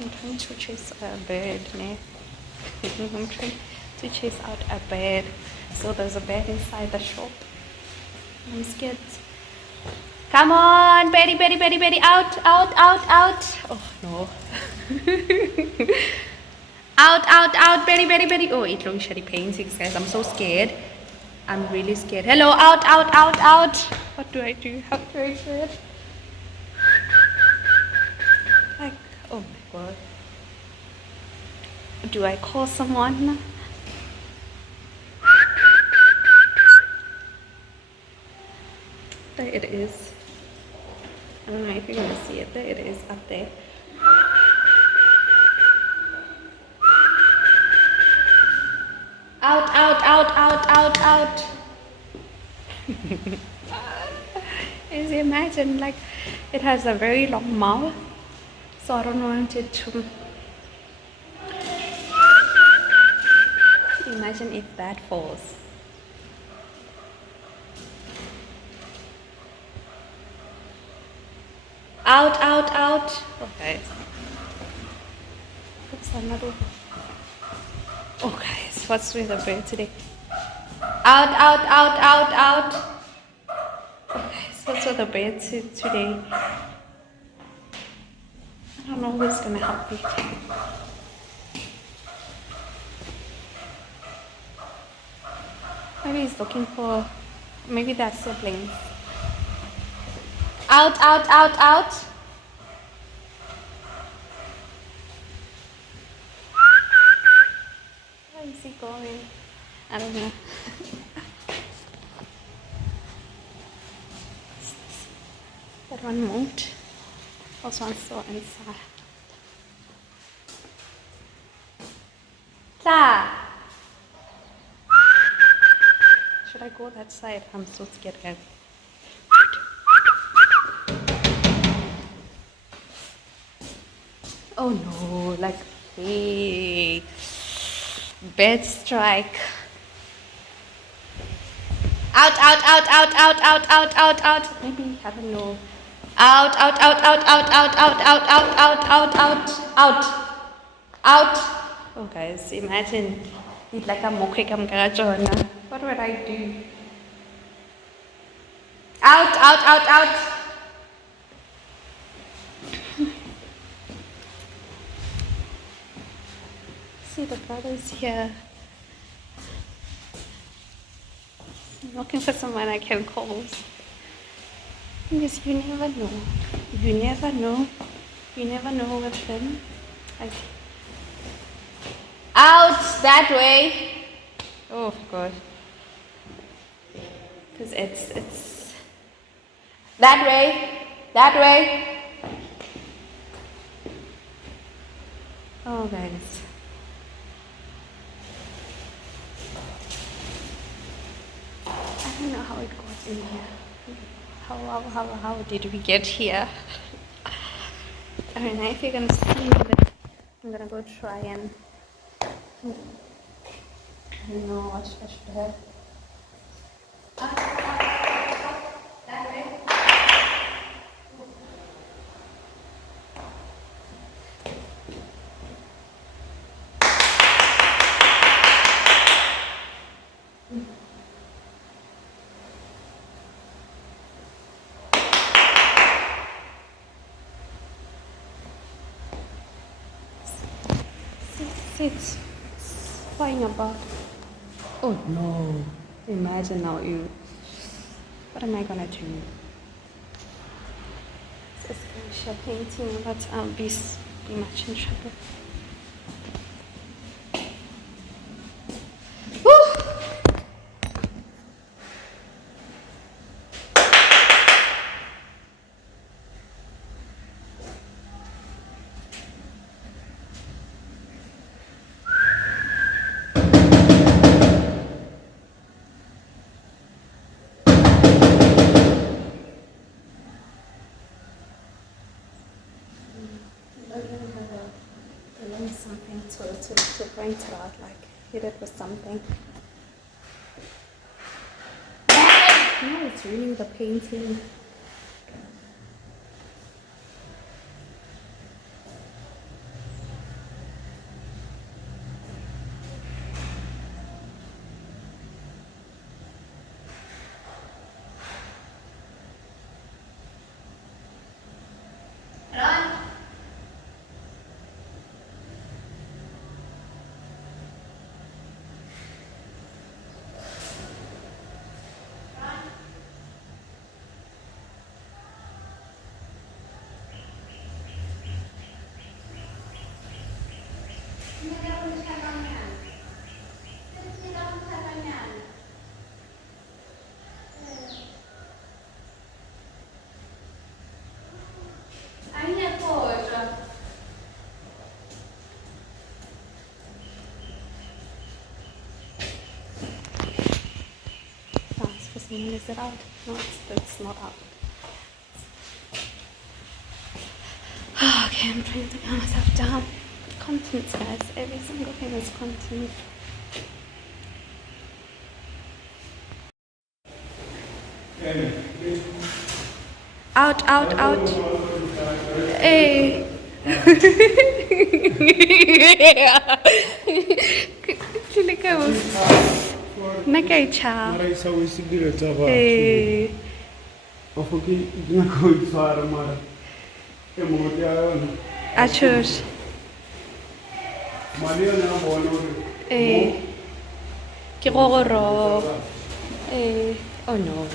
I'm trying to chase a bird, ne? I'm trying to chase out a bird. So there's a bird inside the shop. I'm scared. Come on, Betty, Betty, Betty, Betty, out, out, out, out. Oh no. Out, out, out, Betty, Betty, Betty. Oh, it looks shady paintings, guys. I'm so scared. I'm really scared. Hello, out, out, out, out. What do I do? How do I do it? Like, oh my god. Do I call someone? There it is. I don't know if you're gonna see it. There it is up there. Out, out, out, out, out, out. As you imagine, like it has a very long mouth, so I don't want it to. Imagine if that falls. Out, out, out. Okay. Oops, another. Oh guys, what's with the bird today? Out, out, out, out, out. Okay, so what's with the bird today? I don't know who's gonna help me. Maybe he's looking for, maybe they're siblings. Out, out, out, out. Where is he going? I don't know. That one moved. This one's still inside. Clara! Should I go that side? I'm so scared, guys. Oh no, like, hey, bad strike. Out, out, out, out, out, out, out, out, out. Maybe, I don't know. Out, out, out, out, out, out, out, out, out, out, out, out, out, out. Oh guys, imagine it's like a mokhe kam garajona. What would I do? Out, out, out, out. See the brothers here. I'm looking for someone I can call. Because you never know. You never know. You never know with them. Out that way. Oh god. Because it's that way. That way. Oh guys. I don't know how it got in here. How did we get here? I don't know if you're gonna see me, but I'm gonna go try and I don't know what I should have. That way. It's flying about. Oh no. Imagine now you. What am I gonna do? It's a painting, but I'll be much in trouble. Something to bring it out, like hit it with something. No, it's really the painting. Is it out? No, it's not out. Okay, I'm trying to calm myself down. Contents, guys. Every single thing is content. Out. Hey. Nakai cha. Hey. Achos. Eh. Kiroro. Eh. Oh no.